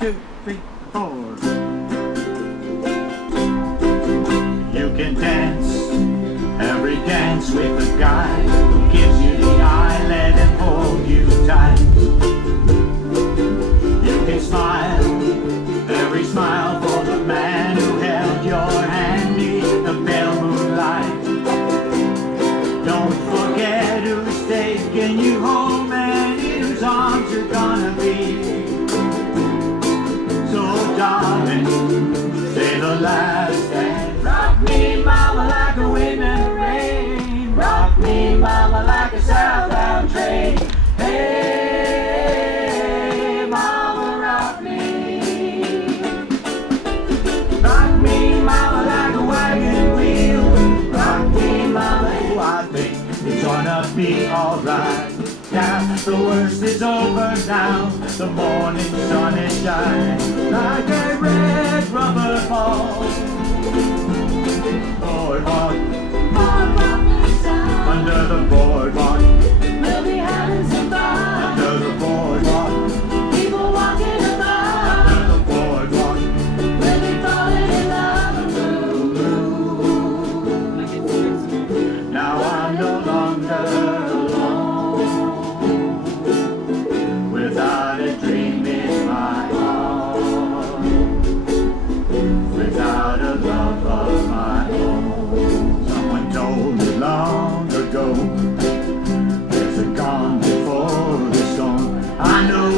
2, 3, 4. You can dance every dance with a guy who gives you the eye, let him hold you tight. You can smile every smile for the man who held your hand beneath the pale moonlight. Don't forget who's taking you home and in whose arms you're gonna be. So darling, say the last and rock me mama like a wind and a rain. Rock me mama like a southbound train. Hey mama, rock me. Rock me mama like a wagon wheel. Rock me mama, oh I think it's gonna be alright. Yeah, the worst is over now. The morning sun is shining like a red rubber ball. Boardwalk, under the boardwalk, we'll be having some fun. Under the boardwalk, People walking about. under the boardwalk. We'll be falling in love. Now I'm no longer alone, without a dream in my heart, without a love of my own. Someone told me long ago, there's a calm before the storm. I know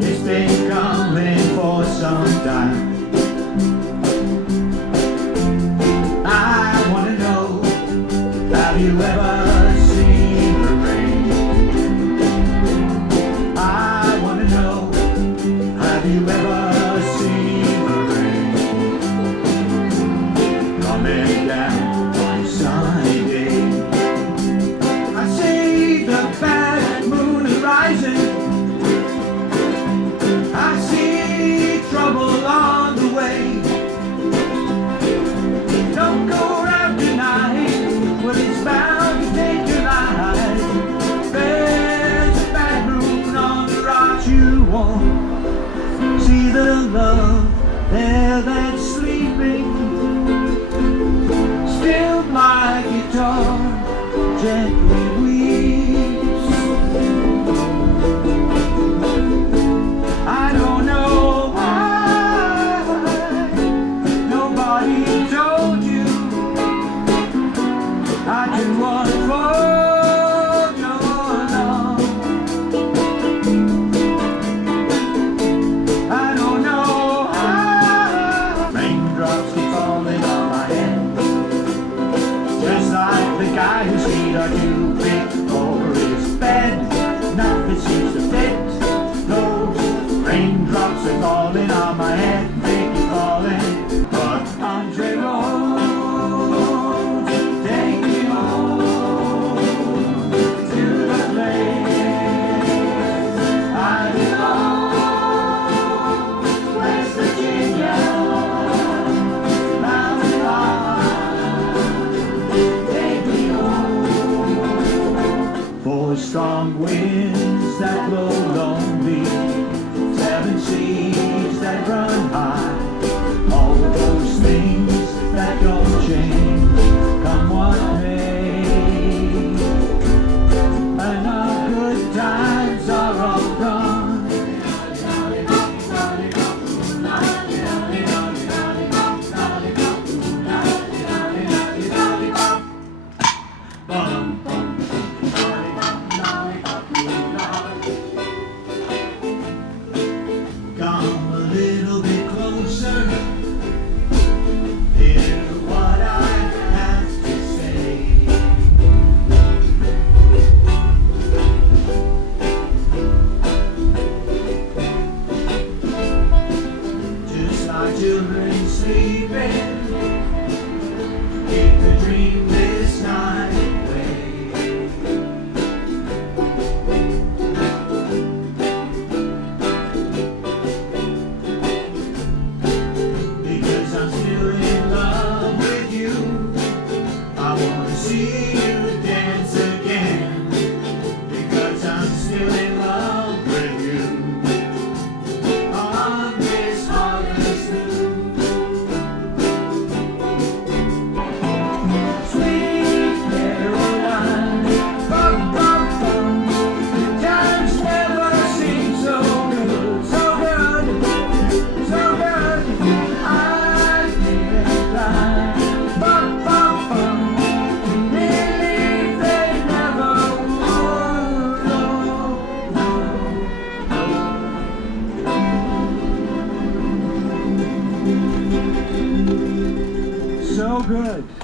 it's been coming for some time. I wanna know, have you ever seen the rain? I wanna know, have you ever seen the rain? Coming down on a sunny day. I see the bad moon is rising. I see trouble on the way. Don't go around tonight, well it's bound to take your life. There's a bad moon on the rocks, you won't see the love there that's sleeping. Still my guitar gently weeps. I don't know why nobody told you I just want for your love. I don't know how raindrops keep falling on my head, just like the guy whose feet are too big for his bed. Nothing seems to fit. Those raindrops are falling on my head, they keep falling. But Andre Rose, take me home to the place I belong. West Virginia, mountain high, take me home. For strong winds that So good.